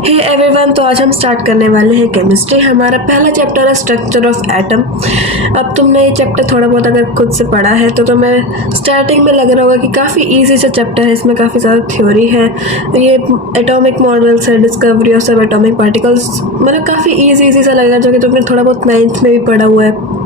Hey everyone, तो आज हम स्टार्ट करने वाले हैं केमिस्ट्री। हमारा पहला चैप्टर है स्ट्रक्चर ऑफ एटम। अब तुमने ये चैप्टर थोड़ा बहुत अगर खुद से पढ़ा है तो तुम्हें स्टार्टिंग में लग रहा होगा कि काफ़ी इजी सा चैप्टर है, इसमें काफ़ी ज़्यादा थ्योरी है। ये एटॉमिक मॉडल्स है, डिस्कवरी ऑफ सब एटॉमिक पार्टिकल्स, मतलब काफ़ी इजी सा लगेगा, जो कि तुमने थोड़ा बहुत 9th में भी पढ़ा हुआ है।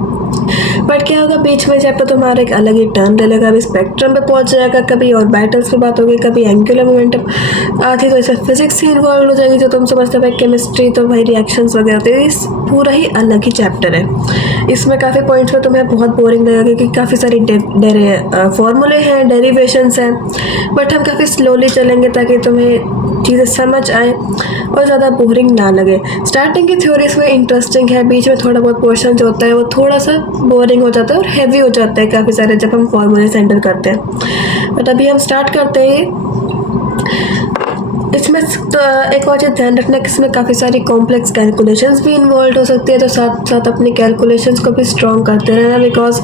बट क्या होगा, बीच में चैप्टर तुम्हारा एक अलग ही टर्न ले लेगा। अभी स्पेक्ट्रम पे पहुंच जाएगा, कभी ऑर्बिटल्स पे बात होगी, कभी एंगुलर मोमेंटम आती, तो इससे फिजिक्स ही इन्वॉल्व हो जाएगी, जो तुम समझते हो केमिस्ट्री तो भाई रिएक्शंस वगैरह होते हैं। इस पूरा ही अलग ही चैप्टर है। इसमें काफ़ी पॉइंट्स पे तुम्हें बहुत बोरिंग लगेगा क्योंकि काफ़ी सारी फॉर्मूले हैं, डेरिवेशंस हैं, बट हम काफ़ी स्लोली चलेंगे ताकि तुम्हें चीज़ें समझ आए और ज़्यादा बोरिंग ना लगे। स्टार्टिंग की थ्योरी इसमें इंटरेस्टिंग है, बीच में थोड़ा बहुत पोर्शन जो होता है वो थोड़ा सा बोरिंग हो जाता है और हैवी हो जाता है काफ़ी सारे, जब हम फॉर्मूले सेंटर करते हैं। बट अभी हम स्टार्ट करते हैं। इसमें तो एक और चीज़ ध्यान रखना कि इसमें काफ़ी सारी कॉम्प्लेक्स कैलकुलेशंस भी इन्वॉल्व हो सकती है, तो साथ साथ अपनी कैलकुलेशंस को भी स्ट्रॉन्ग करते रहना, बिकॉज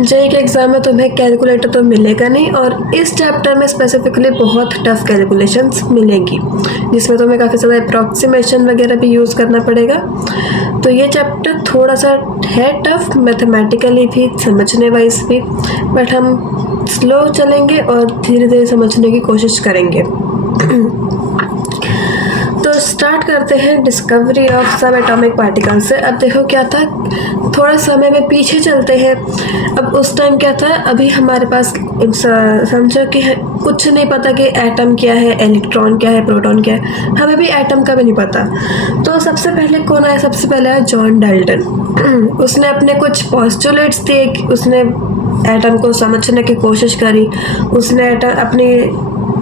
जेईई के एग्ज़ाम में तुम्हें कैलकुलेटर तो मिलेगा नहीं, और इस चैप्टर में स्पेसिफिकली बहुत टफ कैलकुलेशंस मिलेंगी, जिसमें तुम्हें काफ़ी ज़्यादा अप्रॉक्सीमेशन वगैरह भी यूज़ करना पड़ेगा। तो ये चैप्टर थोड़ा सा है टफ, मैथमेटिकली भी, समझने वाइज भी, बट हम स्लो चलेंगे और धीरे धीरे समझने की कोशिश करेंगे। तो स्टार्ट करते हैं डिस्कवरी ऑफ सब एटॉमिक पार्टिकल्स से। अब देखो क्या था, थोड़ा समय में पीछे चलते हैं। अब उस टाइम क्या था, अभी हमारे पास समझो कि कुछ नहीं पता कि एटम क्या है, इलेक्ट्रॉन क्या है, प्रोटॉन क्या है, हमें भी एटम का भी नहीं पता। तो सबसे पहले कौन आया, सबसे पहले आया जॉन डाल्टन। उसने अपने कुछ पॉस्टुलेट्स दिए, उसने एटम को समझने की कोशिश करी, उसने अपनी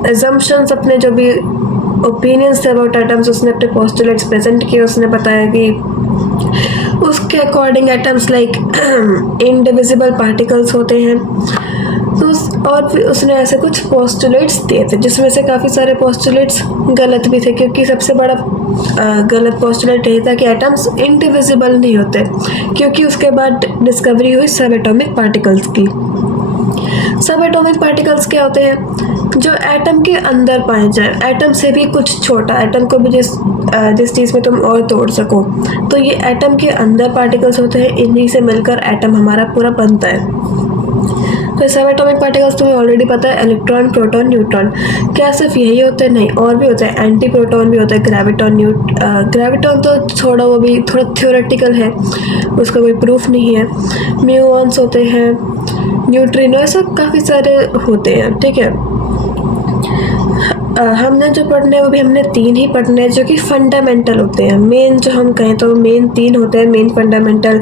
assumptions, अपने जो भी ओपिनियंस थे अबाउट एटम्स, उसने अपने पोस्टुलेट्स प्रेजेंट किए। उसने बताया कि उसके according atoms like indivisible particles होते हैं। तो और भी उसने ऐसे कुछ पोस्टुलेट्स दिए थे, जिसमें से काफ़ी सारे पोस्टुलेट्स गलत भी थे, क्योंकि सबसे बड़ा गलत पोस्टुलेट यही था कि एटम्स इनडिविजिबल नहीं होते, क्योंकि उसके बाद डिस्कवरी हुई सब एटॉमिक पार्टिकल्स की। सब एटॉमिक पार्टिकल्स क्या होते हैं, जो एटम के अंदर पाए जाए, एटम से भी कुछ छोटा, एटम को भी जिस चीज़ में तुम और तोड़ सको, तो ये एटम के अंदर पार्टिकल्स होते हैं। इन्हीं से मिलकर एटम हमारा पूरा बनता है। तो सब एटॉमिक पार्टिकल्स तुम्हें ऑलरेडी पता है, इलेक्ट्रॉन, प्रोटॉन, न्यूट्रॉन। क्या सिर्फ यही होते हैं? नहीं, और भी होता है। एंटी प्रोटॉन भी होता है, ग्रेविटॉन, ग्रेविटॉन तो थोड़ा, वो भी थोड़ा थ्योरेटिकल है, उसका कोई प्रूफ नहीं है। म्यूऑन्स होते हैं, न्यूट्रिनो, ऐसे काफ़ी सारे होते हैं, ठीक है। हमने जो पढ़ने हैं वो भी हमने 3 ही पढ़ने हैं, जो कि फंडामेंटल होते हैं। मेन जो हम कहें तो मेन 3 होते हैं, मेन फंडामेंटल,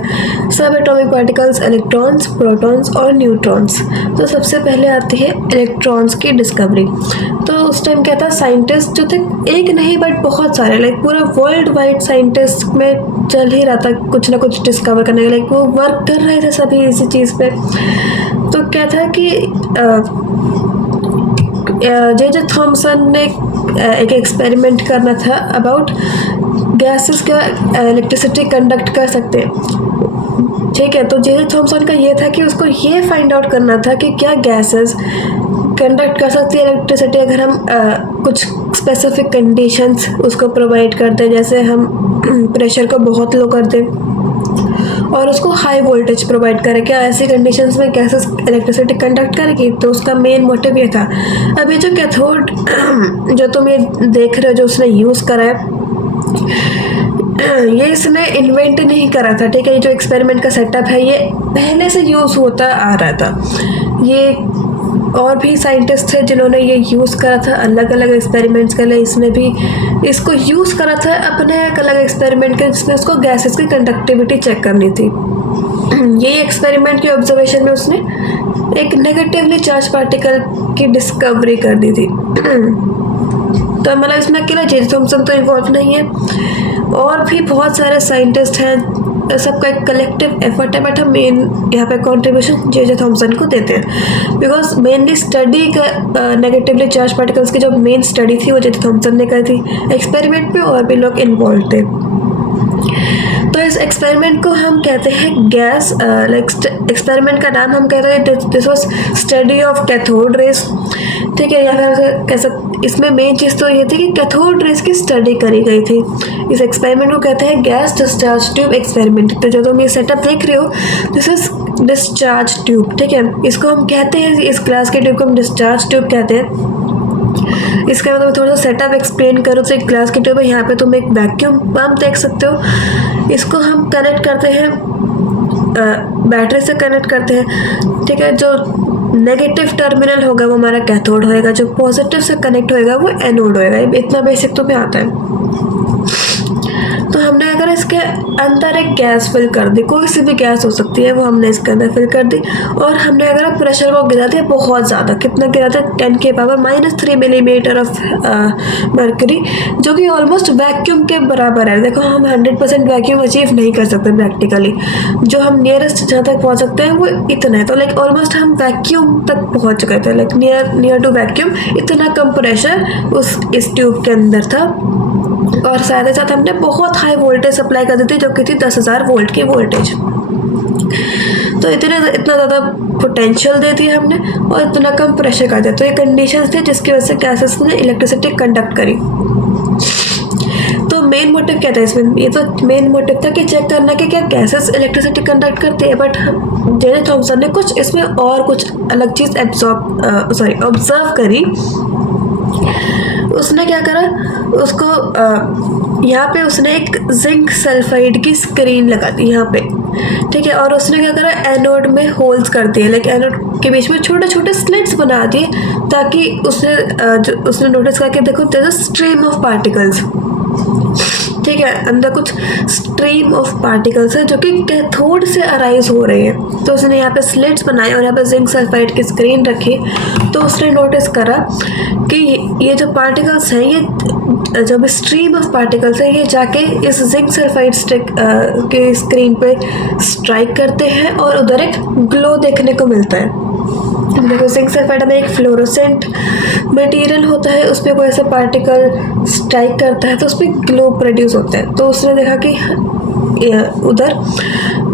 सब एटॉमिक पार्टिकल्स, इलेक्ट्रॉन्स, प्रोटॉन्स और न्यूट्रॉन्स। तो सबसे पहले आती है इलेक्ट्रॉन्स की डिस्कवरी। तो उस टाइम क्या था, साइंटिस्ट जो थे, एक नहीं बट बहुत सारे, लाइक पूरा वर्ल्ड वाइड साइंटिस्ट में चल ही रहा था कुछ ना कुछ डिस्कवर करने के, लाइक वो वर्क कर रहे थे सभी इसी चीज़ पे। तो क्या था कि जे थॉमसन ने एक एक्सपेरिमेंट करना था अबाउट गैसेस का इलेक्ट्रिसिटी कंडक्ट कर सकते हैं, ठीक है। तो जे थॉमसन का ये था कि उसको ये फाइंड आउट करना था कि क्या गैसेस कंडक्ट कर सकती है इलेक्ट्रिसिटी अगर हम कुछ स्पेसिफिक कंडीशंस उसको प्रोवाइड करते हैं, जैसे हम प्रेशर को बहुत लो कर दें और उसको हाई वोल्टेज प्रोवाइड करें। क्या ऐसी कंडीशंस में गैसेस इलेक्ट्रिसिटी कंडक्ट करेगी? तो उसका मेन मोटिव ये था। अभी जो कैथोड जो तुम ये देख रहे हो, जो उसने यूज़ करा है, ये इसने इन्वेंट नहीं करा था, ठीक है। ये जो एक्सपेरिमेंट का सेटअप है, ये पहले से यूज़ होता आ रहा था। ये और भी साइंटिस्ट थे जिन्होंने ये यूज़ करा था अलग अलग एक्सपेरिमेंट्स के लिए। इसने भी इसको यूज़ करा था अपने एक अलग एक्सपेरिमेंट के, जिसमें उसको गैसेस की कंडक्टिविटी चेक करनी थी। ये एक्सपेरिमेंट के ऑब्जर्वेशन में उसने एक नेगेटिवली चार्ज पार्टिकल की डिस्कवरी कर दी थी। तो मतलब इसमें अकेला जे थॉमसन तो इन्वॉल्व नहीं है, और भी बहुत सारे साइंटिस्ट हैं, सबका एक कलेक्टिव एफर्ट है। बट हम मेन यहाँ पे कंट्रीब्यूशन जे थॉमसन को देते हैं, बिकॉज मेनली स्टडी का नेगेटिवली चार्ज पार्टिकल्स की जो मेन स्टडी थी वो जे थॉमसन ने करी थी एक्सपेरिमेंट में, और भी लोग इन्वॉल्व थे। तो इस एक्सपेरिमेंट को हम कहते हैं गैस, लाइक एक्सपेरिमेंट का नाम हम कहते हैं this was study of cathode rays. ठीक है। या फिर कैसा, इसमें मेन चीज़ तो ये थी कि कैथोड रेज की स्टडी करी गई थी। इस एक्सपेरिमेंट को कहते हैं गैस डिस्चार्ज ट्यूब एक्सपेरिमेंट। तो जो तुम ये सेटअप देख रहे हो, दिस इज डिस्चार्ज ट्यूब, ठीक है। इसको हम कहते हैं, इस ग्लास के ट्यूब को हम डिस्चार्ज ट्यूब कहते हैं। इसका मैं थोड़ा सा सेटअप एक्सप्लेन करूँ तो एक ग्लास की ट्यूब है, यहाँ पे तुम एक वैक्यूम पंप देख सकते हो। इसको हम कनेक्ट करते हैं, बैटरी से कनेक्ट करते हैं, ठीक है। जो नेगेटिव टर्मिनल होगा वो हमारा कैथोड होएगा, जो पॉजिटिव से कनेक्ट होएगा वो एनोड होएगा। इतना बेसिक तो में आता है। तो हमने अगर इसके अंदर एक गैस फिल कर दी, कोई सी भी गैस हो सकती है, वो हमने इसके अंदर फिल कर दी, और हमने अगर प्रेशर को गिरा दिया बहुत ज़्यादा, कितना गिरा दिया, 10 के पावर -3 मिलीमीटर ऑफ मर्करी, जो कि ऑलमोस्ट वैक्यूम के बराबर है। देखो हम 100% वैक्यूम अचीव नहीं कर सकते प्रैक्टिकली, जो हम नियरेस्ट जहाँ तक पहुँच सकते हैं वो इतना है। तो लाइक ऑलमोस्ट हम वैक्यूम तक पहुँच चुके थे, लाइक नियर टू वैक्यूम। इतना कम प्रेशर इस ट्यूब के अंदर था, और साथ ही साथ हमने बहुत हाई वोल्टेज सप्लाई कर दी थी, जो कि थी 10,000 वोल्ट की वोल्टेज। तो इतना ज़्यादा पोटेंशियल दे दिया हमने, और इतना कम प्रेशर कर दिया। तो ये कंडीशंस थी जिसकी वजह से गैसेस ने इलेक्ट्रिसिटी कंडक्ट करी। तो मेन मोटिव क्या था इसमें, ये तो मेन मोटिव था कि चेक करना कि क्या गैसेस इलेक्ट्रिसिटी कंडक्ट करते हैं। बट जे थॉमसन ने कुछ इसमें और कुछ अलग चीज़ ऑब्जर्व करी। उसने क्या करा, उसको यहाँ पे उसने एक जिंक सल्फाइड की स्क्रीन लगा दी यहाँ पे, ठीक है। और उसने क्या करा, एनोड में होल्स कर दिए, लाइक एनोड के बीच में छोटे छोटे स्लिट्स बना दिए, ताकि उसने नोटिस करके देखो there is stream of particles, ठीक है। अंदर कुछ स्ट्रीम ऑफ पार्टिकल्स है जो कि कैथोड से अराइज हो रहे हैं। तो उसने यहाँ पे स्लिट्स बनाए और यहाँ पे जिंक सल्फाइड की स्क्रीन रखी। तो उसने नोटिस करा कि ये जो पार्टिकल्स हैं, ये जो भी स्ट्रीम ऑफ पार्टिकल्स है, ये जाके इस जिंक सल्फाइड के स्क्रीन पे स्ट्राइक करते हैं, और उधर एक ग्लो देखने को मिलता है। देखो जिंक सल्फाइड में एक फ्लोरोसेंट मटेरियल होता है, उसमें कोई ऐसा पार्टिकल स्ट्राइक करता है तो उसमें ग्लो प्रोड्यूस होता है। तो उसने देखा कि उधर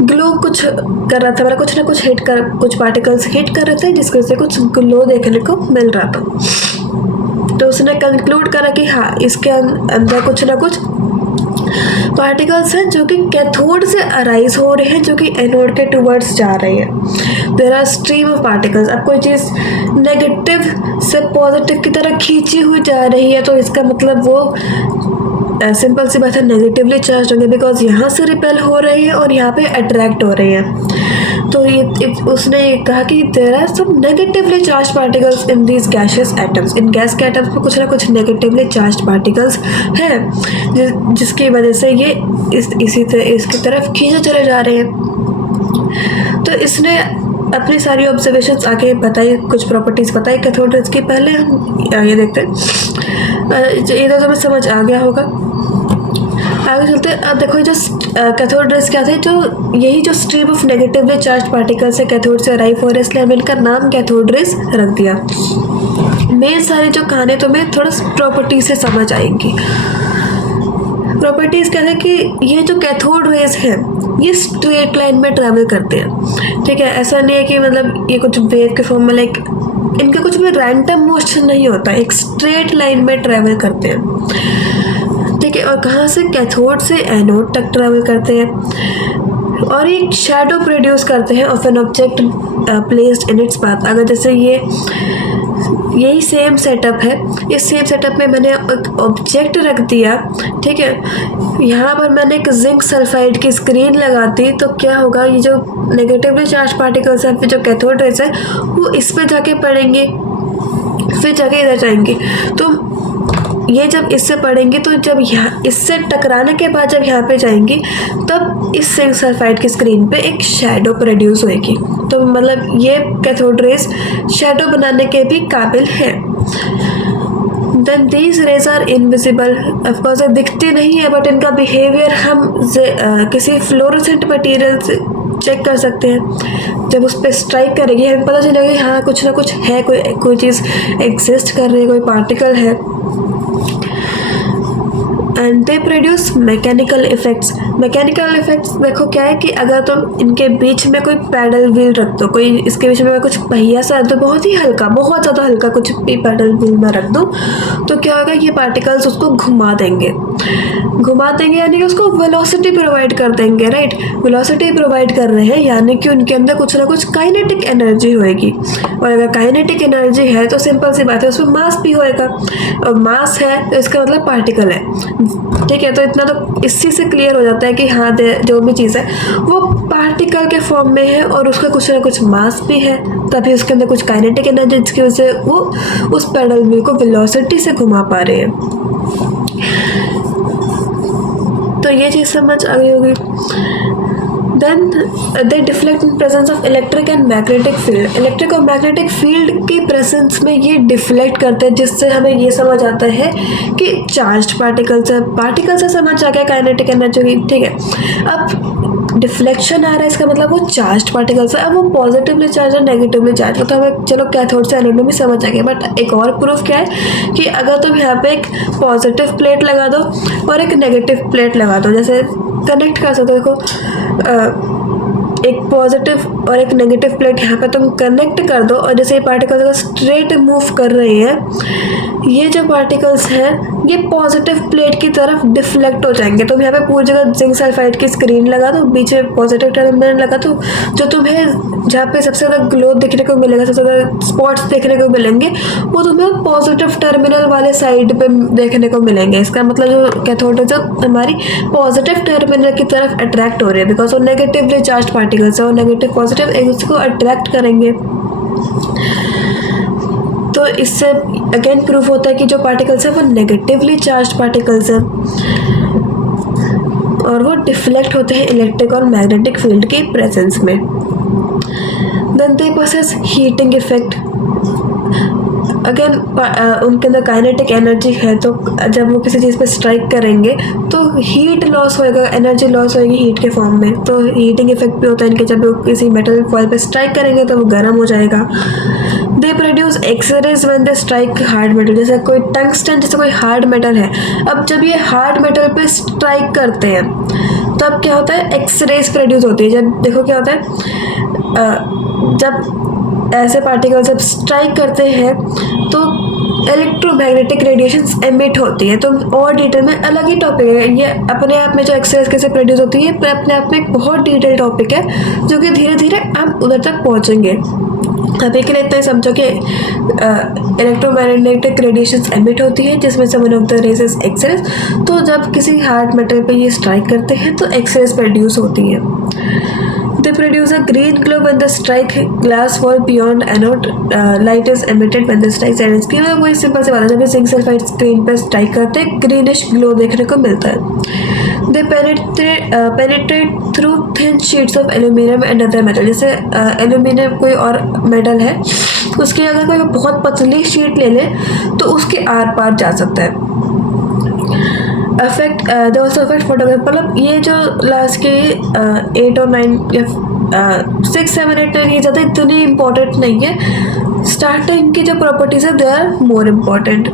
ग्लो कुछ कर रहा था, मतलब कुछ ना कुछ कुछ पार्टिकल्स हिट कर रहे थे, जिसकी वजह से कुछ ग्लो देखने को मिल रहा था। तो उसने कंक्लूड करा कि हाँ, इसके अंदर कुछ ना कुछ पार्टिकल्स हैं जो कि कैथोड से अराइज हो रहे हैं, जो कि एनोड के टूवर्ड्स जा रहे हैं। There are stream of particles. अब कोई चीज़ नेगेटिव से पॉजिटिव की तरह खींची हुई जा रही है, तो इसका मतलब वो सिंपल सी बात है, नेगेटिवली चार्ज होंगे, बिकॉज यहाँ से रिपेल हो रही है और यहाँ पे अट्रैक्ट हो रही है। तो उसने कहा कि there are some negatively charge particles in these gaseous atoms. इन गैस के एटम्स में कुछ ना कुछ नेगेटिवली चार्ज पार्टिकल्स हैं, जिसकी वजह से ये इसकी तरफ खींचे चले जा रहे हैं। तो इसने अपनी सारी ऑब्जर्वेशंस आगे बताई, कुछ प्रॉपर्टीज़ बताई कैथोड रेज की। पहले हम ये देखते हैं, ये तो हमें समझ आ गया होगा। आगे चलते हैं। अब देखो जो कैथोड रेज क्या थे, जो यही जो stream of negatively charge particles है कैथोड से अराइव हो रहे, इसलिए हमने इनका नाम कैथोड रेज रख दिया। मेन सारी जो कहानी तुम्हें थोड़ा प्रॉपर्टी से समझ आएंगी। प्रॉपर्टीज़ कहते हैं कि ये जो कैथोड रेज है ये स्ट्रेट लाइन में ट्रैवल करते हैं, ठीक है। ऐसा नहीं है कि मतलब ये कुछ वेव के फॉर्म में, लाइक इनका कुछ भी रैंडम मोशन नहीं होता, एक स्ट्रेट लाइन में ट्रैवल करते हैं, ठीक है। और कहाँ से, कैथोड से एनोड तक ट्रैवल करते हैं, और ये शैडो प्रोड्यूस करते हैं of an object placed in its path. अगर जैसे यही सेम सेटअप है, इस सेम सेटअप में मैंने एक ऑब्जेक्ट रख दिया, ठीक है। यहाँ पर मैंने एक जिंक सल्फाइड की स्क्रीन लगा दी, तो क्या होगा, ये जो नेगेटिवली चार्ज पार्टिकल्स हैं, फिर जो कैथोड रेज है वो इस पे जाके पड़ेंगे, फिर जाके इधर जाएंगे। तो ये जब इससे पड़ेंगे, तो जब यहाँ इससे टकराने के बाद जब यहाँ पे जाएंगी, तब इस जिंक सल्फाइड की स्क्रीन पे एक शैडो प्रोड्यूस होएगी। तो मतलब ये कैथोड रेज शैडो बनाने के भी काबिल है। Then these rays are invisible. Of course ये दिखती नहीं है, बट इनका बिहेवियर हम किसी फ्लोरोसेंट मटेरियल से चेक कर सकते हैं। जब उस पर स्ट्राइक करेगी, हमें पता चलेगा हाँ कुछ ना कुछ है, कोई चीज़ एग्जिस्ट कर रही है, कोई पार्टिकल है। And they produce mechanical effects. Mechanical effects देखो क्या है कि अगर तुम इनके बीच में कोई पैडल व्हील रख दो, कोई इसके बीच में कुछ पहिया सा रख दो, बहुत ही हल्का, बहुत ज़्यादा हल्का कुछ भी पैडल व्हील में रख दो, तो क्या होगा, ये पार्टिकल्स उसको घुमा देंगे यानी कि उसको वेलोसिटी प्रोवाइड कर देंगे, राइट। वेलोसिटी प्रोवाइड कर रहे हैं यानी कि उनके अंदर कुछ ना कुछ काइनेटिक एनर्जी होएगी, और अगर काइनेटिक एनर्जी है तो सिंपल सी बात है उसमें मास भी होएगा, और मास है तो इसका मतलब पार्टिकल है, ठीक है। तो इतना तो इसी से क्लियर हो जाता है कि हाँ जो भी चीज़ है वो पार्टिकल के फॉर्म में है और उसका कुछ ना कुछ मास भी है, तभी उसके अंदर कुछ काइनेटिक एनर्जी जिसकी वजह से वो उस पैडल व्हील को वेलोसिटी से घुमा पा रहे हैं। तो ये चीज़ समझ आ गई होगी। Then they deflect in presence of electric and magnetic field. Electric और मैग्नेटिक फील्ड की प्रेजेंस में ये डिफ्लेक्ट करते हैं, जिससे हमें ये समझ आता है कि चार्ज्ड पार्टिकल से समझ आ गया काइनेटिक एनर्जी, ठीक है। अब डिफ्लेक्शन आ रहा है, इसका मतलब वो चार्ज्ड पार्टिकल्स है। अब वो पॉजिटिवली चार्ज और नेगेटिवली चार्ज, तो हमें चलो कैथोड से एनोड में भी समझ आ गया, बट एक और प्रूफ क्या है कि अगर तुम यहाँ पे एक पॉजिटिव प्लेट लगा दो और एक नेगेटिव प्लेट लगा दो, जैसे कनेक्ट कर सकते हो, देखो एक पॉजिटिव और एक नेगेटिव प्लेट यहाँ पे तुम कनेक्ट कर दो, और जैसे ये पार्टिकल्स अगर स्ट्रेट मूव कर रहे हैं, ये जो पार्टिकल्स हैं ये पॉजिटिव प्लेट की तरफ डिफ्लेक्ट हो जाएंगे। तुम यहाँ पे पूरी जगह जिंक सल्फाइड की स्क्रीन लगा दो, बीच में पॉजिटिव टर्मिनल लगा दो, जो तुम्हें जहाँ पे सबसे ज़्यादा ग्लो देखने को मिलेगा, सबसे ज़्यादा स्पॉट्स देखने को मिलेंगे, वो तुम्हें पॉजिटिव टर्मिनल वाले साइड पे देखने को मिलेंगे। इसका मतलब जो कैथोड है जो हमारी पॉजिटिव टर्मिनल की तरफ अट्रैक्ट हो रही है, बिकॉज वो नेगेटिवली चार्ज पार्टिकल्स है और नेगेटिव पॉजिटिव एक दूसरे को अट्रैक्ट करेंगे। तो इससे अगेन प्रूफ होता है कि जो पार्टिकल्स हैं वो नेगेटिवली चार्ज पार्टिकल्स हैं और वो डिफ्लेक्ट होते हैं इलेक्ट्रिक और मैग्नेटिक फील्ड की प्रेजेंस में। Then they possess heating effect. Again उनके अंदर काइनेटिक एनर्जी है, तो जब वो किसी चीज़ पे स्ट्राइक करेंगे तो हीट लॉस होएगा, एनर्जी लॉस होएगी हीट के फॉर्म में। तो हीटिंग इफेक्ट भी होता है इनके, जब वो किसी मेटल फॉइल पे स्ट्राइक करेंगे तो वो गर्म हो जाएगा। They produce X rays when they strike hard metal. जैसे कोई टंगस्टन जैसे कोई हार्ड मेटल है, अब जब ये हार्ड मेटल पे स्ट्राइक करते हैं तब क्या होता है, एक्सरेज प्रोड्यूस होती है। जब देखो क्या होता है, जब ऐसे पार्टिकल जब स्ट्राइक करते हैं तो इलेक्ट्रोमैग्नेटिक रेडिएशंस एमिट होती है। तो और डिटेल में अलग ही टॉपिक है ये, अपने आप में जो एक्सरेज कैसे प्रोड्यूस होती है अपने आप में एक बहुत डिटेल टॉपिक है, जो कि धीरे धीरे हम उधर तक पहुँचेंगे। अभी के लिए इतना ही समझो कि इलेक्ट्रोमैग्नेटिक रेडिएशंस एमिट होती है, जिसमें से one of the rays is X rays. तो जब किसी हार्ड मेटल पे ये स्ट्राइक करते हैं तो एक्सरेज प्रोड्यूस होती है। They produce a green glow when the strike glass fall beyond anode. Light is emitted when the strike silence की वही सिंपल से बात है, जब जिंक सल्फाइड स्क्रीन पर स्ट्राइक करते हैं ग्रीनिश ग्लो देखने को मिलता है। They penetrate through thin sheets of aluminum and other metal. जैसे एल्यूमिनियम कोई और मेटल है, उसकी अगर कोई बहुत पतली शीट ले ले तो उसके आर पार जा सकता है। अफेक्ट फोटोग्राफ, मतलब ये जो लास्ट के 8 और 9 या 6, 7, 8, 9 ये ज़्यादा इतनी इम्पोर्टेंट नहीं है। स्टार्टिंग की जो प्रॉपर्टीज है दे आर मोर इम्पॉर्टेंट।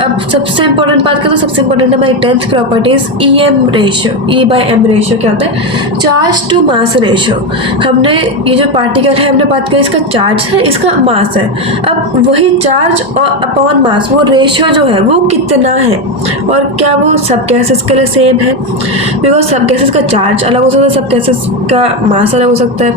अब सबसे इम्पोर्टेंट बात करें तो सबसे इम्पोर्टेंट है हमारी 10th properties EM ratio. E/M ratio क्या होता है, चार्ज टू मास रेशियो। हमने ये जो पार्टिकल है हमने बात करी, इसका चार्ज है, इसका मास है। अब वही चार्ज और अपॉन मास वो रेशियो जो है वो कितना है, और क्या वो सब गैसेस के लिए सेम है, बिकॉज सब गैसेस का चार्ज अलग हो सकता है, सब गैसेस का मास अलग हो सकता है,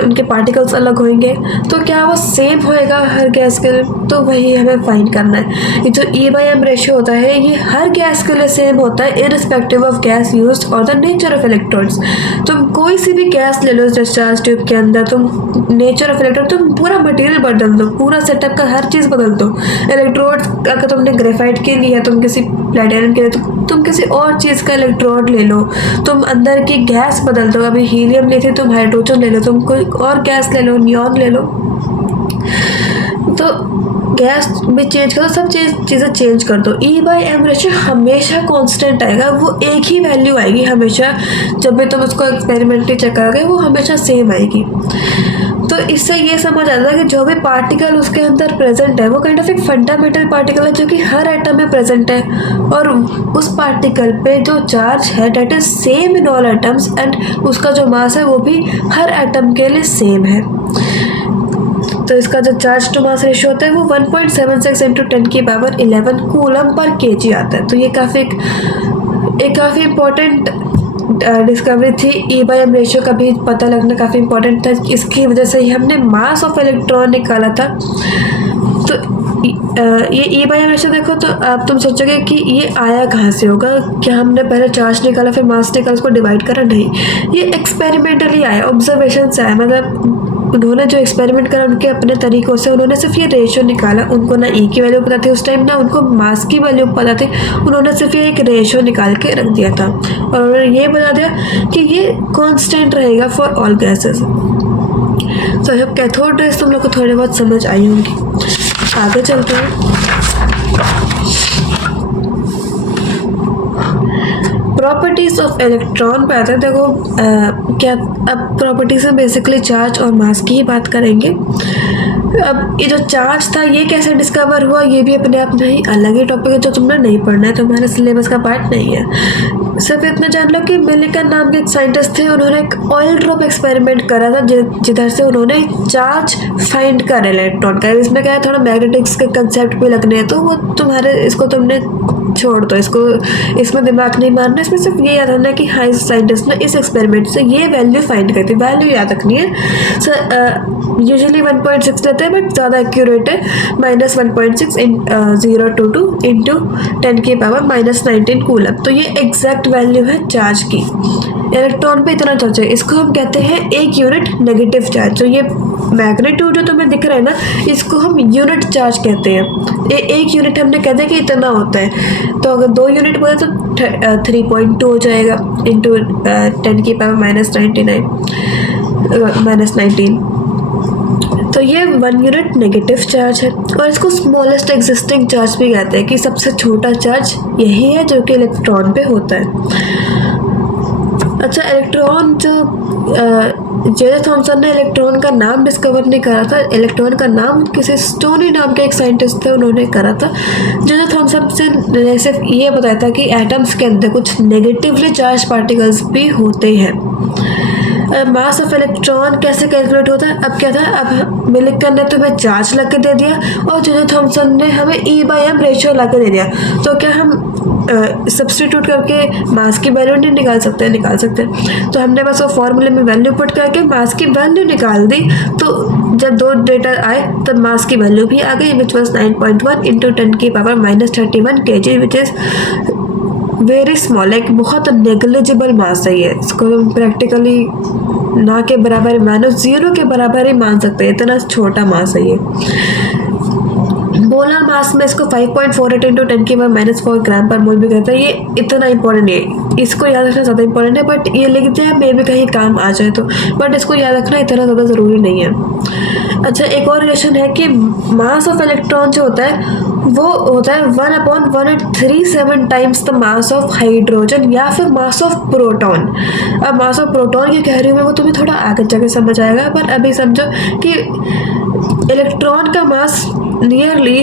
उनके पार्टिकल्स अलग होंगे, तो क्या वो सेम होएगा हर गैस के लिए, तो वही हमें फाइंड करना है। ये जो E/M रेशियो होता है ये हर गैस के लिए सेम होता है, इररिस्पेक्टिव ऑफ गैस यूज्ड और द नेचर ऑफ इलेक्ट्रॉन्स। तुम कोई सी भी गैस ले लो डिस्चार्ज ट्यूब के अंदर, तुम नेचर ऑफ इलेक्ट्रॉन, तुम पूरा मटेरियल बदल दो, पूरा सेटअप का हर चीज़ बदल दो। इलेक्ट्रोड अगर तुमने ग्रेफाइट के लिए, तुम किसी प्लेटिनम के लिए, तो तुम किसी और चीज़ का इलेक्ट्रोड ले लो, तुम अंदर की गैस बदल दो। अभी हीलियम ले थे, तुम हाइड्रोजन ले लो, तुम कोई और गैस ले लो, नियॉन ले लो, तो गैस भी चेंज कर दो, सब चीज़ें चेंज कर दो, E/m रेशियो हमेशा कांस्टेंट आएगा, वो एक ही वैल्यू आएगी हमेशा। जब भी तुम उसको एक्सपेरिमेंटली चेक करोगे वो हमेशा सेम आएगी। तो इससे ये समझ आता है कि जो भी पार्टिकल उसके अंदर प्रेजेंट है वो काइंड ऑफ एक फंडामेंटल पार्टिकल है जो कि हर एटम में प्रेजेंट है, और उस पार्टिकल पे जो चार्ज है that is same in all atoms, and उसका जो मास है वो भी हर एटम के लिए सेम है। तो इसका जो चार्ज टू मास रेशियो होता है वो 1.76 इंटू 10⁻11 कूलम पर kg आता है। तो ये काफ़ी इम्पोर्टेंट डिस्कवरी थी। E/m रेशियो का भी पता लगना काफ़ी इम्पोर्टेंट था, इसकी वजह से ही हमने मास ऑफ इलेक्ट्रॉन निकाला था। तो ये E/m रेशियो देखो तो आप तुम सोचोगे कि ये आया कहाँ से होगा, क्या हमने पहले चार्ज निकाला फिर मास निकाला उसको डिवाइड करा? नहीं, ये एक्सपेरिमेंटली आया, ऑब्जर्वेशन से आया। मतलब उन्होंने जो एक्सपेरिमेंट करा उनके अपने तरीक़ों से उन्होंने सिर्फ ये रेशियो निकाला। उनको ना E की वैल्यू पता थी उस टाइम, ना उनको मास की वैल्यू पता थी। उन्होंने सिर्फ ये एक रेशियो निकाल के रख दिया था और उन्होंने ये बता दिया कि ये कांस्टेंट रहेगा फॉर ऑल गैसेस। तो अब कैथोड रेज तुम लोग को थोड़ी बहुत समझ आई होंगी। आगे चलते हैं। प्रॉपर्टीज़ ऑफ इलेक्ट्रॉन पे आते हैं। देखो क्या अब प्रॉपर्टीज़ में बेसिकली चार्ज और मास की ही बात करेंगे। अब ये जो चार्ज था ये कैसे डिस्कवर हुआ, ये भी अपने आप में ही अलग ही टॉपिक है जो तुमने नहीं पढ़ना है, तुम्हारे सिलेबस का पार्ट नहीं है। सिर्फ इतना जान लो कि मिलिकन नाम के एक साइंटिस्ट थे, उन्होंने एक ऑयल ड्रॉप एक्सपेरिमेंट करा था जिधर से उन्होंने चार्ज फाइंड करा इलेक्ट्रॉन का। इसमें क्या है, थोड़ा मैग्नेटिक्स के कंसेप्ट भी लगने हैं, तो वो तुम्हारे इसको तुमने छोड़ दो, इसमें दिमाग नहीं मारना। इसमें सिर्फ ये याद रखना कि हाँ इस साइंटिस्ट ने इस एक्सपेरिमेंट से ये वैल्यू फाइंड करी थी, वैल्यू याद रखनी है। यूजुअली 1.6 लेते हैं बट ज़्यादा एक्यूरेट है, -1.6 022 इंटू 10⁻−19 कूलम। तो ये एग्जैक्ट वैल्यू है चार्ज की। इलेक्ट्रॉन पे इतना चार्ज है, इसको हम कहते हैं 1 यूनिट नेगेटिव चार्ज। तो ये मैग्नीट्यूड जो तुम्हें दिख रहा है ना, इसको हम यूनिट चार्ज कहते हैं। 1 यूनिट हमने कहते हैं कि इतना होता है, तो अगर 2 यूनिट बोले तो 3.2 हो जाएगा इंटू 10⁻−19। तो ये 1 यूनिट नेगेटिव चार्ज है, और इसको स्मॉलेस्ट एग्जिस्टिंग चार्ज भी कहते हैं कि सबसे छोटा चार्ज यही है जो कि इलेक्ट्रॉन पे होता है। अच्छा, इलेक्ट्रॉन जो जे थॉमसन ने इलेक्ट्रॉन का नाम डिस्कवर नहीं करा था, इलेक्ट्रॉन का नाम किसी स्टोनी नाम के एक साइंटिस्ट थे उन्होंने करा था। जे थॉमसन ने सिर्फ ये बताया था कि एटम्स के अंदर कुछ नेगेटिवली चार्ज पार्टिकल्स भी होते हैं। मास ऑफ इलेक्ट्रॉन कैसे कैलकुलेट होता है? अब क्या था, अब मिलिकन ने तुम्हें चार्ज ला के दे दिया और जे थॉमसन ने हमें E/m रेशियो ला के दे दिया। तो क्या हम सब्स्टिट्यूट करके मास की वैल्यू नहीं निकाल सकते? निकाल सकते। तो हमने बस वो फॉर्मूले में वैल्यू पुट करके मास की वैल्यू निकाल दी। तो जब 2 डेटा आए तब मास की वैल्यू भी आ गई, which was 9.1 into 10⁻−31 kg, which is very small, एक बहुत नेग्लिजिबल मास है ये। इसको हम प्रैक्टिकली ना के बराबर मानो, 0 के बराबर ही मान सकते हैं, इतना छोटा मास है ये। मोलर मास में इसको 5.48 इंटू 10⁻⁻4 ग्राम पर मोल भी कहते हैं। ये इतना इंपॉर्टेंट है, इसको याद रखना ज़्यादा इंपॉर्टेंट है, बट ये लिख दिया मे भी कहीं काम आ जाए तो, बट इसको याद रखना इतना ज़्यादा ज़रूरी नहीं है। अच्छा, एक और रिलेशन है कि मास ऑफ इलेक्ट्रॉन जो होता है वो होता है 1/137 times the mass of hydrogen या फिर मास ऑफ प्रोटॉन। अब मास ऑफ प्रोटॉन की कह रही हूँ मैं, वो तुम्हें थोड़ा आगे जाके समझ आएगा, पर अभी समझो कि इलेक्ट्रॉन का मास नियरली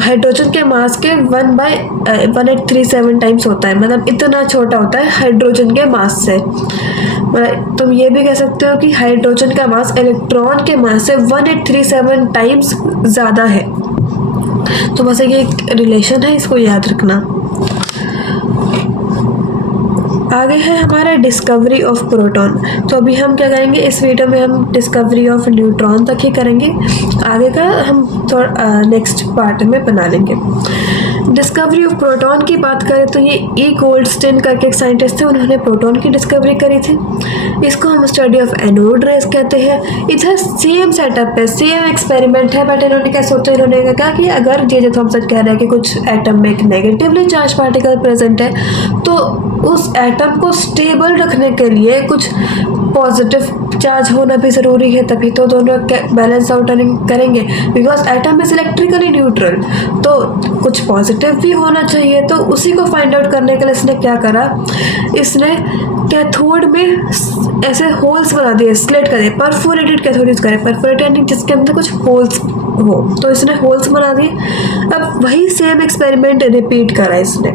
हाइड्रोजन के मास के 1/1837 टाइम्स होता है। मतलब इतना छोटा होता है हाइड्रोजन के मास से। मतलब तुम ये भी कह सकते हो कि हाइड्रोजन का मास इलेक्ट्रॉन के मास से 1837 टाइम्स ज़्यादा है। तो बस ये एक रिलेशन है, इसको याद रखना। आगे है हमारा डिस्कवरी ऑफ प्रोटॉन। तो अभी हम क्या करेंगे, इस वीडियो में हम डिस्कवरी ऑफ न्यूट्रॉन तक ही करेंगे, आगे का हम थोड़ा नेक्स्ट पार्ट में बना लेंगे। डिस्कवरी ऑफ प्रोटॉन की बात करें तो ये E. गोल्डस्टीन करके एक साइंटिस्ट थे, उन्होंने प्रोटॉन की डिस्कवरी करी थी। इसको हम स्टडी ऑफ एनोड रेज कहते हैं। इधर सेम सेटअप है, सेम एक्सपेरिमेंट है, बट इन्होंने क्या सोचा, इन्होंने कहा कि अगर जे थॉमसन कह रहे हैं कि कुछ एटम में एक नेगेटिवली चार्ज पार्टिकल प्रेजेंट है, तो उस एटम को स्टेबल रखने के लिए कुछ पॉजिटिव चार्ज होना भी ज़रूरी है, तभी तो दोनों बैलेंस आउट करेंगे, because atom is electrically neutral. तो कुछ पॉजिटिव भी होना चाहिए। तो उसी को फाइंड आउट करने के लिए इसने क्या करा, इसने कैथोड में ऐसे होल्स बना दिए, स्लिट कर दिए, परफोरेटेड कैथोड यूज करे, परफोरेटेड जिसके अंदर कुछ होल्स हो, तो इसने होल्स बना दिए। अब वही सेम एक्सपेरिमेंट रिपीट करा इसने,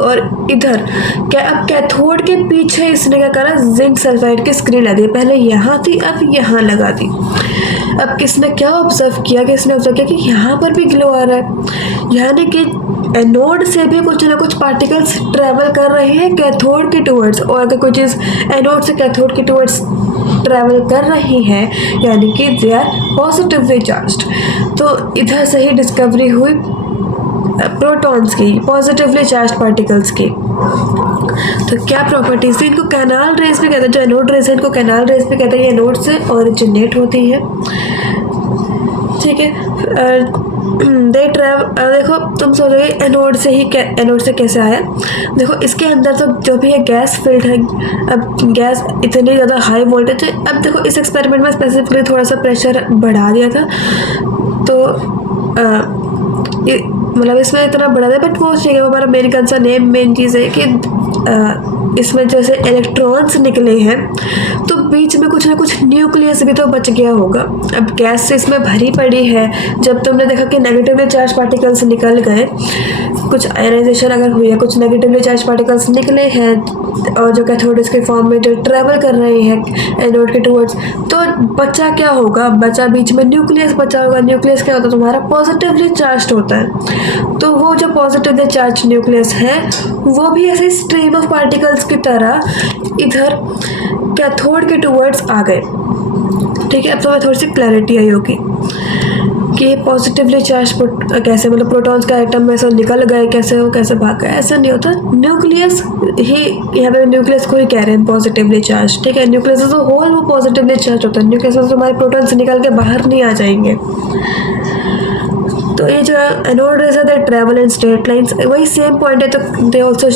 और इधर क्या अब कैथोड के पीछे इसने क्या करा, जिंक सल्फाइड की स्क्रीन लगा दी। पहले यहाँ थी, अब यहाँ लगा दी। अब किसने क्या ऑब्जर्व किया कि इसने ऑब्जर्व किया कि यहाँ पर भी ग्लो आ रहा है, यानी कि एनोड से भी कुछ ना कुछ पार्टिकल्स ट्रेवल कर रहे हैं कैथोड के टुवर्ड्स, और अगर कोई चीज़ एनोड से कैथोड के टुवर्ड्स ट्रैवल कर रही है यानी कि दे आर पॉजिटिवली चार्ज्ड। तो इधर से ही डिस्कवरी हुई प्रोटॉन्स की, पॉजिटिवली चार्ज पार्टिकल्स की। तो क्या प्रॉपर्टीज थी, इनको कैनाल रेज भी कहते हैं, जो एनोड रेज है इनको कैनाल रेज भी कहते हैं। ये एनोड से ओरिजिनेट होती है, ठीक है। दे ट्रैवल, देखो तुम सोचोगे एनोड से ही, एनोड से कैसे आया, देखो इसके अंदर तो जो भी है गैस फिल्ड है। अब गैस इतनी ज़्यादा हाई वोल्टेज है। अब देखो इस एक्सपेरिमेंट में स्पेसिफिकली थोड़ा सा प्रेशर बढ़ा दिया था, तो मतलब इसमें इतना बढ़ा दिया, बट वो चाहिए, हमारा मेन कंसर्न है, मेन चीज़ है कि इसमें जैसे इलेक्ट्रॉन्स निकले हैं तो बीच में कुछ ना कुछ न्यूक्लियस भी तो बच गया होगा। अब गैस से इसमें भरी पड़ी है, जब तुमने देखा कि नेगेटिवली चार्ज पार्टिकल्स निकल गए, कुछ आयनाइजेशन अगर हुई है, कुछ नेगेटिवली चार्ज पार्टिकल्स निकले हैं और जो कैथोड के फॉर्म में जो ट्रेवल कर रहे हैं एनोड के टुवर्ड्स, तो बचा क्या होगा, बचा बीच में न्यूक्लियस बचा होगा। न्यूक्लियस क्या होता है, तुम्हारा पॉजिटिवली चार्ज होता है। तो वो जो पॉजिटिवली चार्ज न्यूक्लियस है वो भी ऐसे स्ट्रीम ऑफ पार्टिकल्स की तरह इधर कैथोड के टुवर्ड्स आ गए, ठीक है। अब तो मैं थोड़ी सी क्लैरिटी आई होगी कि पॉजिटिवली चार्ज कैसे, मतलब प्रोटॉन्स का एटम में से निकल गए कैसे, हो कैसे भाग गए, ऐसा नहीं होता। न्यूक्लियस ही, यहाँ पे न्यूक्लियस को ही कह रहे हैं पॉजिटिवली चार्ज, ठीक है। न्यूक्लियस जो होल वो पॉजिटिवली चार्ज होता है, न्यूक्लियस में तुम्हारे प्रोटॉन्स निकल के बाहर नहीं आ जाएंगे। तो ये जो एनोड रेज है they travel in straight lines, वही सेम पॉइंट है। तो they also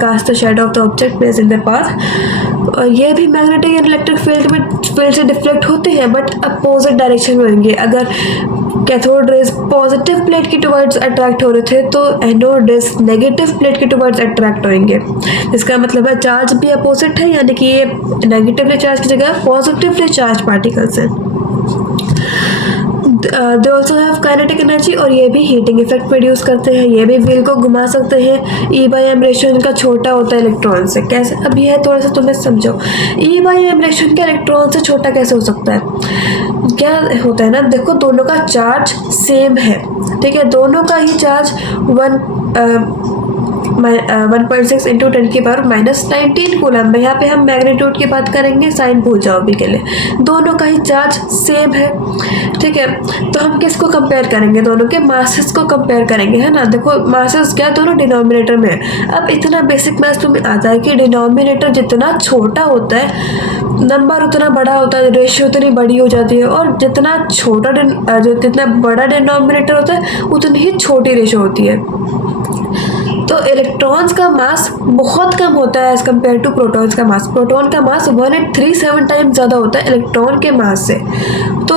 cast the shadow of the object place in the path, और ये भी मैग्नेटिक एंड इलेक्ट्रिक फील्ड से डिफ्लेक्ट होते हैं, बट अपोजिट डायरेक्शन में होंगे। अगर कैथोड रेज पॉजिटिव प्लेट की टुवर्ड्स अट्रैक्ट हो रहे थे तो एनोड रेज नेगेटिव प्लेट की टुवर्ड्स अट्रैक्ट होंगे। इसका मतलब है चार्ज भी अपोजिट है, यानी कि ये नेगेटिवली चार्ज की जगह पॉजिटिवली चार्ज पार्टिकल्स हैं। They also have kinetic energy, और ये भी हीटिंग इफेक्ट प्रोड्यूस करते हैं, ये भी व्हील को घुमा सकते हैं। E/m रेशियो इनका छोटा होता है इलेक्ट्रॉन से। कैसे, अब यह थोड़ा सा तुम्हें समझो, E/m रेशियो इनका इलेक्ट्रॉन से छोटा कैसे हो सकता है। क्या होता है ना, देखो दोनों का चार्ज सेम है, ठीक है, दोनों का ही चार्ज 1.6 इंटू 10⁻⁻19 कूलम है। यहाँ पे हम मैग्नीट्यूड की बात करेंगे, साइन भूल जाओ अभी के लिए। दोनों का ही चार्ज सेम है, ठीक है। तो हम किसको कंपेयर करेंगे, दोनों के मासेस को कंपेयर करेंगे, है ना। देखो मासेस क्या, दोनों डिनोमिनेटर में है। अब इतना बेसिक मैथ्स तुम्हें आता है कि डिनोमिनेटर जितना छोटा होता है नंबर उतना बड़ा होता है, रेशियो उतनी बड़ी हो जाती है, और जितना छोटा जितना बड़ा डिनोमिनेटर होता है उतनी ही छोटी रेशियो होती है। तो इलेक्ट्रॉन्स का मास बहुत कम होता है एज कम्पेयर टू प्रोटॉन्स का मास। प्रोटॉन का मास 1.37 टाइम्स ज़्यादा होता है इलेक्ट्रॉन के मास से। तो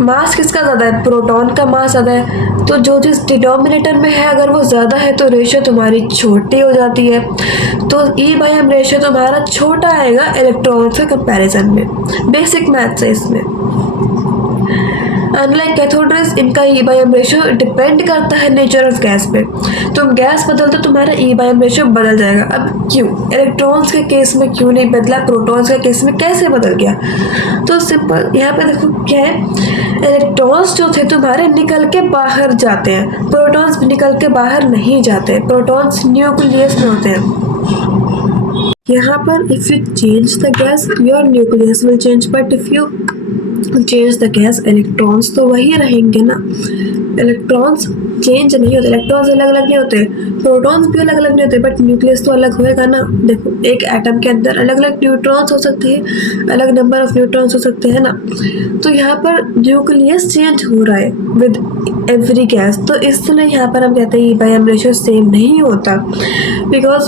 मास किसका ज़्यादा है, प्रोटॉन का मास ज़्यादा है। तो जो चीज़ डिनोमिनेटर में है अगर वो ज़्यादा है तो रेशियो तुम्हारी छोटी हो जाती है। तो E/m रेशियो तुम्हारा छोटा आएगा इलेक्ट्रॉन के कंपैरिजन में। बेसिक मैथ्स है इसमें। अनलाइक कैथोड रेज, इनका E/m रेशियो डिपेंड करता है नेचर ऑफ गैस पे। तुम गैस बदलते तुम्हारा E/m रेशियो बदल जाएगा। अब क्यों, इलेक्ट्रॉन्स के केस में क्यों नहीं बदला, प्रोटॉन्स के केस में कैसे बदल गया। तो सिंपल, यहाँ पे देखो क्या है, इलेक्ट्रॉन्स जो थे तुम्हारे निकल के बाहर जाते हैं, प्रोटॉन्स निकल के बाहर नहीं जाते। प्रोटॉन्स न्यूक्लियस में होते हैं। यहाँ पर if you change the gas your nucleus will change, but if you change the gas electrons तो वही रहेंगे ना। इलेक्ट्रॉन्स चेंज नहीं होते, इलेक्ट्रॉन्स अलग अलग नहीं होते, प्रोटॉन्स भी अलग अलग नहीं होते, बट न्यूक्लियस तो अलग होएगा ना। देखो एक एटम के अंदर अलग अलग न्यूट्रॉन्स हो सकते हैं, अलग नंबर ऑफ न्यूट्रॉन्स हो सकते हैं ना। तो यहाँ पर न्यूक्लियस चेंज हो रहा है विद एवरी गैस, तो इसलिए यहाँ पर हम कहते हैं E/m रेशियो सेम नहीं होता। बिकॉज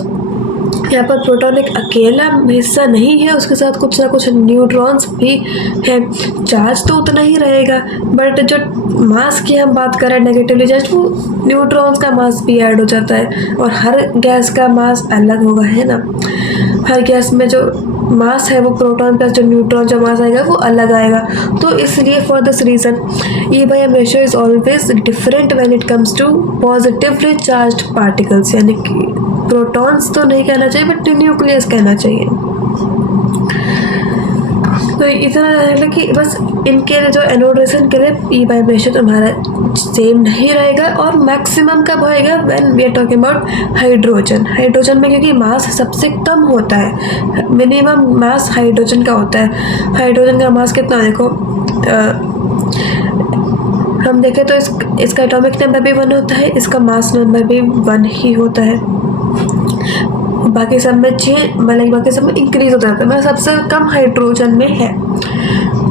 यहाँ पर प्रोटॉन एक अकेला हिस्सा नहीं है, उसके साथ कुछ ना कुछ न्यूट्रॉन्स भी हैं। चार्ज तो उतना ही रहेगा, बट जो मास की हम बात करें नेगेटिवली चार्ज, वो न्यूट्रॉन्स का मास भी ऐड हो जाता है। और हर गैस का मास अलग होगा, है ना। हर गैस में जो मास है वो प्रोटॉन प्लस जो न्यूट्रॉन जो मास आएगा वो अलग आएगा। तो इसलिए for this reason E/m ratio is always different when it comes to positively charged particles, यानी कि प्रोटॉन्स तो नहीं कहना चाहिए बट न्यूक्लियस कहना चाहिए। तो इतना है कि बस इनके जो एनोडेशन के लिए E/m रेशियो तुम्हारा सेम नहीं रहेगा। और मैक्सिमम कब होएगा, when we are talking about hydrogen. Hydrogen में क्योंकि मास सबसे कम होता है, मिनिमम मास हाइड्रोजन का होता है। हाइड्रोजन का मास कितना, देखो हम देखें तो इसका एटॉमिक नंबर भी 1 होता है, इसका मास नंबर भी 1 ही होता है। बाकी सब में बाकी सब में इंक्रीज हो जाता है, मतलब सबसे कम हाइड्रोजन में है।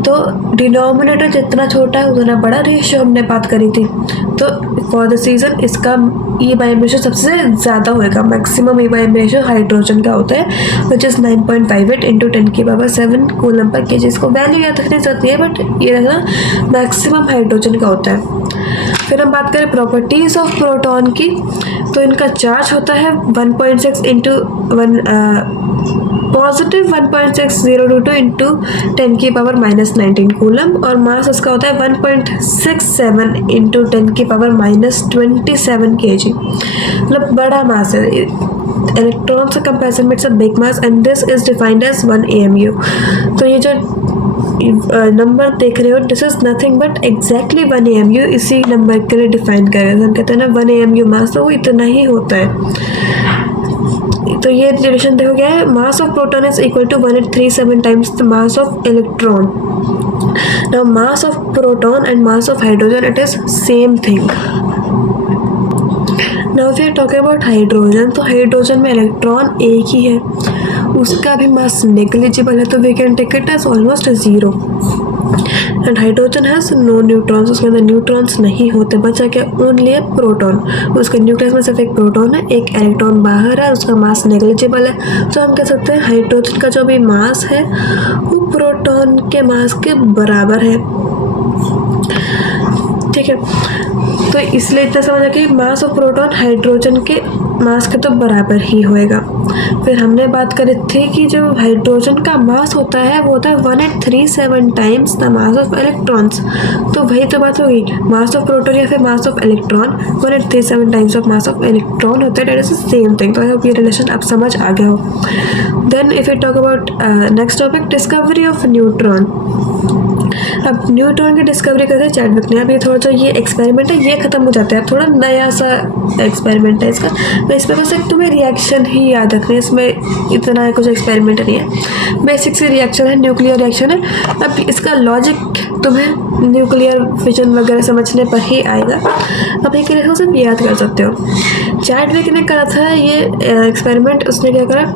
तो डिनोमिनेटर जितना छोटा है उतना बड़ा रेशियो हमने बात करी थी। तो फॉर द सीजन इसका E/m रेशियो सबसे ज़्यादा होएगा। मैक्सिमम E/m रेशियो हाइड्रोजन का होता है which is 9.58 into 10⁻7 coulomb per KG. इसको वैल्यू याद रखनी चाहती है बट ये ना मैक्सिमम हाइड्रोजन का होता है। फिर हम बात करें प्रॉपर्टीज़ ऑफ प्रोटॉन की, तो इनका चार्ज होता है 1.6 इंटू 1 पॉजिटिव 1.6022 इंटू 10⁻⁻19 कूलम, और मास उसका होता है 1.67 इंटू 10⁻⁻27 kg। मतलब बड़ा मास है। इलेक्ट्रॉन से कंपेरिजन में it's a big mass and this is defined as 1 AMU। तो ये जो नंबर देख रहे हो this is nothing but exactly 1 AMU इसी नंबर के लिए डिफाइन कर रहे हैं। हम कहते हैं ना 1 AMU मास, तो वो इतना ही होता है। तो ये रिलेशन देखो क्या है, mass of proton is equal to 1837 times the mass of electron. Now mass of proton and mass of hydrogen it is same thing. Now we are talking about hydrogen, तो हाइड्रोजन में electron एक ही है, उसका भी mass negligible है, तो we can take it as almost 0। And hydrogen has no neutrons, उसके अंदर न्यूट्रॉन्स नहीं होते, बचा क्या ओनली है प्रोटॉन। उसके न्यूक्लियस में सिर्फ एक प्रोटॉन है, एक इलेक्ट्रॉन बाहर है, उसका मास नेग्लिजिबल है। तो हम कह सकते हैं हाइड्रोजन का जो भी मास है वो प्रोटॉन के मास के बराबर है। ठीक है, तो इसलिए इतना समझा कि मास ऑफ प्रोटॉन हाइड्रोजन के मास के तो बराबर ही होएगा। फिर हमने बात करी थी कि जो हाइड्रोजन का मास होता है वो होता है 1837 times the mass of electrons. तो वही तो बात होगी, मास ऑफ प्रोटॉन या फिर mass of electron 1837 times of mass of electron होता है, that is the same thing. तो आई होप ये रिलेशन अब समझ आ गया हो। Then if you talk about next topic, discovery of neutron. अब न्यूट्रॉन की डिस्कवरी करते हैं चैडविक ने। अब ये थोड़ा सा ये एक्सपेरिमेंट है, ये खत्म हो जाता है। अब थोड़ा नया सा एक्सपेरिमेंट है इसका, तो इसमें बस एक तुम्हें रिएक्शन ही याद रखनी है, इसमें इतना कुछ एक्सपेरिमेंट नहीं है, बेसिक सी रिएक्शन है, न्यूक्लियर रिएक्शन है। अब इसका लॉजिक तुम्हें न्यूक्लियर फिजन वगैरह समझने पर ही आएगा। अब एक रिएक्शन सिर्फ याद कर सकते हो। चैडविक ने करा था ये एक्सपेरिमेंट, उसने क्या करा,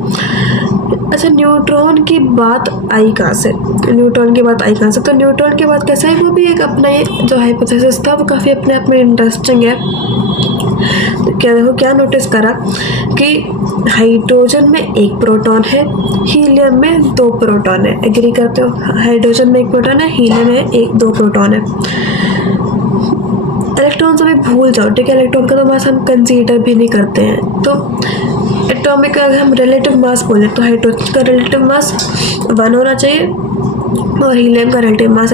अच्छा न्यूट्रॉन की बात आई कहाँ से, न्यूट्रॉन की बात आई कहाँ से, तो न्यूट्रॉन की बात कैसे है, वो भी एक अपना ये जो हाइपोथेसिस था वो काफ़ी अपने आप में इंटरेस्टिंग है। क्या देखो क्या नोटिस करा कि हाइड्रोजन में एक प्रोटॉन है, हीलियम में 2 प्रोटॉन है। एग्री करते हो, हाइड्रोजन में 1 प्रोटॉन है, हीलियम में 2 प्रोटॉन है। इलेक्ट्रॉन से भी भूल जाओ, ठीक है, इलेक्ट्रॉन का तो मास हम कंसीडर भी नहीं करते हैं। तो एटॉमिक का अगर हम रिलेटिव मास बोले तो हाइड्रोजन का रिलेटिव मास 1 होना चाहिए और हीलियम का रिलेटिव मास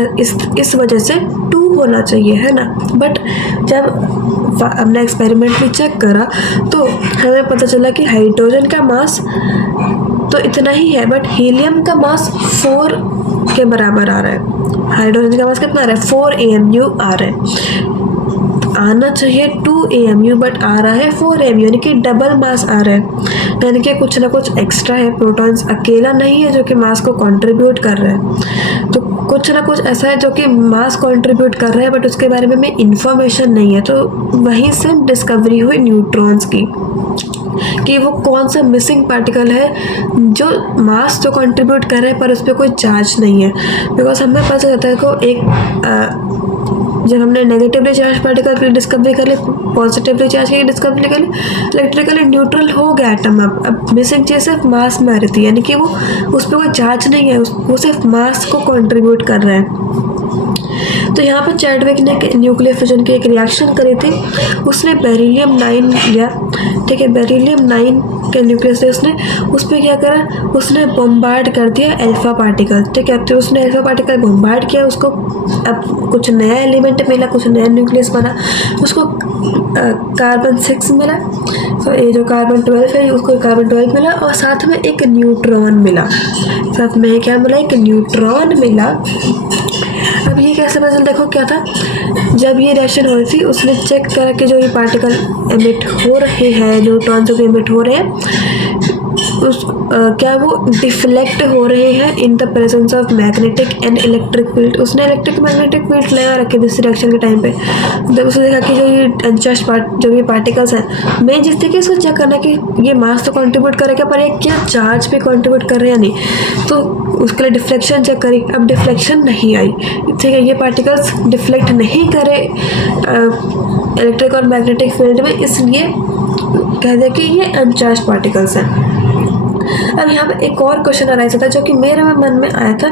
इस वजह से 2 होना चाहिए, है ना। बट जब हमने एक्सपेरिमेंट में चेक करा तो हमें पता चला कि हाइड्रोजन का मास तो इतना ही है, बट हीलियम का मास 4 के बराबर आ रहा है। हाइड्रोजन का मास कितना आ रहा है, 4 AMU आ रहा है। आना चाहिए 2 AMU बट आ रहा है 4 AMU, यानी कि डबल मास आ रहा है, यानी कि कुछ ना कुछ एक्स्ट्रा है। प्रोटॉन्स अकेला नहीं है जो कि मास को कंट्रीब्यूट कर रहा है, तो कुछ ना कुछ ऐसा है जो कि मास कंट्रीब्यूट कर रहा है बट उसके बारे में इन्फॉर्मेशन नहीं है। तो वहीं से डिस्कवरी हुई न्यूट्रॉन्स की कि वो कौन सा मिसिंग पार्टिकल है जो मास तो कंट्रीब्यूट कर रहा है पर उस पर कोई चार्ज नहीं है। बिकॉज हमें पता चलता है को एक जब हमने नेगेटिवली चार्ज पार्टिकल की डिस्कवरी कर ली, पॉजिटिवली चार्ज की डिस्कवरी कर ली, इलेक्ट्रिकली न्यूट्रल हो गया एटम। अब मिसिंग चीज़ सिर्फ मास में आ रही थी, यानी कि वो उस पर कोई चार्ज नहीं है, वो सिर्फ मास को कंट्रीब्यूट कर रहा है। तो यहाँ पर चैडविक ने न्यूक्लियर फिजन की एक रिएक्शन करी थी। उसने बेरिलियम 9 लिया, ठीक है, बेरिलियम 9 के न्यूक्लियस से उसने उस पर क्या करा, उसने बम्बार्ड कर दिया अल्फा पार्टिकल, ठीक है। तो उसने अल्फा पार्टिकल बम्बार्ड किया, उसको अब कुछ नया एलिमेंट मिला, कुछ नया न्यूक्लियस बना, उसको कार्बन 6 मिला। तो ये जो कार्बन 12 है उसको कार्बन 12 मिला, और साथ में एक न्यूट्रॉन मिला, साथ में क्या मिला, एक न्यूट्रॉन मिला। अब ये कैसे पता चल, देखो क्या था, जब ये रिएक्शन हो रही थी उसने चेक करा कि जो ये पार्टिकल एमिट हो रहे हैं, न्यूट्रॉन जो एमिट हो रहे हैं, उस क्या वो डिफ्लेक्ट हो रहे हैं in the presence of magnetic and electric field. उसने इलेक्ट्रिक मैग्नेटिक फील्ड लगा रखे थे इस रिएक्शन के टाइम पे। जब उसने देखा कि जो ये अनचार्ज जो ये पार्टिकल्स हैं, मेन चीज़ थी कि इसको चेक करना कि ये मास तो कंट्रीब्यूट करेगा, पर ये क्या चार्ज भी कंट्रीब्यूट कर रहे हैं या नहीं। तो उसके लिए डिफ्लेक्शन चेक करी, अब डिफ्लेक्शन नहीं आई, ठीक है, ये पार्टिकल्स डिफ्लेक्ट नहीं करे इलेक्ट्रिक और मैग्नेटिक फील्ड में, इसलिए कह दे कि ये अनचार्ज पार्टिकल्स हैं। अब यहाँ पे एक और क्वेश्चन अराइज होता है जो कि मेरे मन में आया था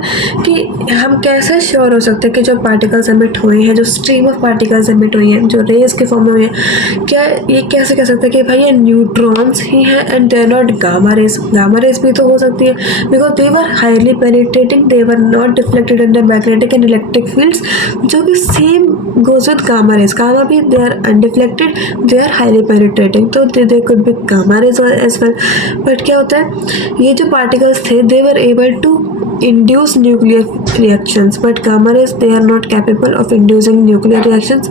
कि हम कैसे श्योर हो सकते हैं कि जो पार्टिकल्स एमिट हुए हैं, जो स्ट्रीम ऑफ पार्टिकल्स एमिट हुई हैं, जो रेज के फॉर्म में हुई हैं, क्या ये कैसे कह सकते हैं कि भाई ये न्यूट्रॉन्स ही हैं and they are not gamma rays. Gamma rays भी तो हो सकती है, because they were highly penetrating, they were not deflected in the magnetic and electric fields, जो कि same goes with gamma rays. Gamma भी they are undeflected, they are highly penetrating, तो they could be gamma rays as well. But क्या होता है, ये जो particles थे they were able to induce nuclear reactions, but gamma rays they are not capable of inducing nuclear reactions.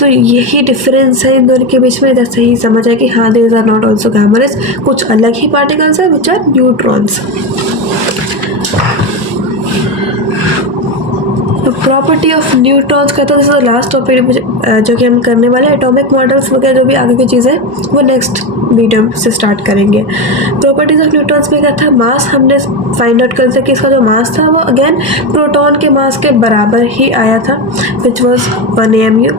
तो यही difference है इन दोनों के बीच में। जैसे ही समझ आए कि हाँ these are not also gamma rays, कुछ अलग ही पार्टिकल्स है which are neutrons. Property of neutrons कहते हैं, this is the last topic जो कि हम करने वाले हैं। एटॉमिक मॉडल्स वगैरह जो भी आगे की चीज़ें वो नेक्स्ट वीडियो से स्टार्ट करेंगे। प्रॉपर्टीज ऑफ न्यूट्रॉन्स में क्या था, मास हमने फाइंड आउट कर दिया कि इसका जो मास था वो अगेन प्रोटॉन के मास के बराबर ही आया था, which was 1 AMU।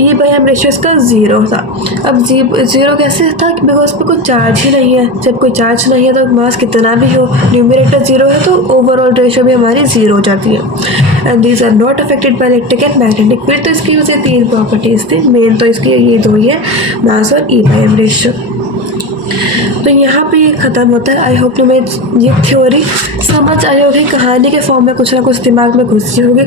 E/m ratio इसका 0 था। अब 0 कैसे था, बिकॉज उस पर कोई चार्ज ही नहीं है। जब कोई चार्ज नहीं है तो मास कितना भी हो, न्यूमरेटर 0 है तो ओवरऑल रेशियो भी हमारी 0 हो जाती है। And these are not affected by electric and magnetic field. तो इसकी वजह 3 प्रॉपर्टीज थी मेन, तो इसकी ये 2 ही है, मास और E/m रेशियो। तो यहाँ पे ये ख़त्म होता है। आई होप तुम्हें ये थ्योरी समझ आई होगी, कहानी के फॉर्म में कुछ ना कुछ दिमाग में घुसी होगी।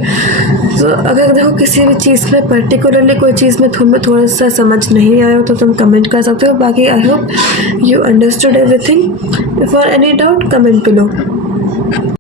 तो अगर देखो किसी भी चीज़ में पर्टिकुलरली कोई चीज़ में तुम्हें थोड़ा सा समझ नहीं आया हो तो तुम कमेंट कर सकते हो। बाकी I hope you understood everything. For any doubt comment below.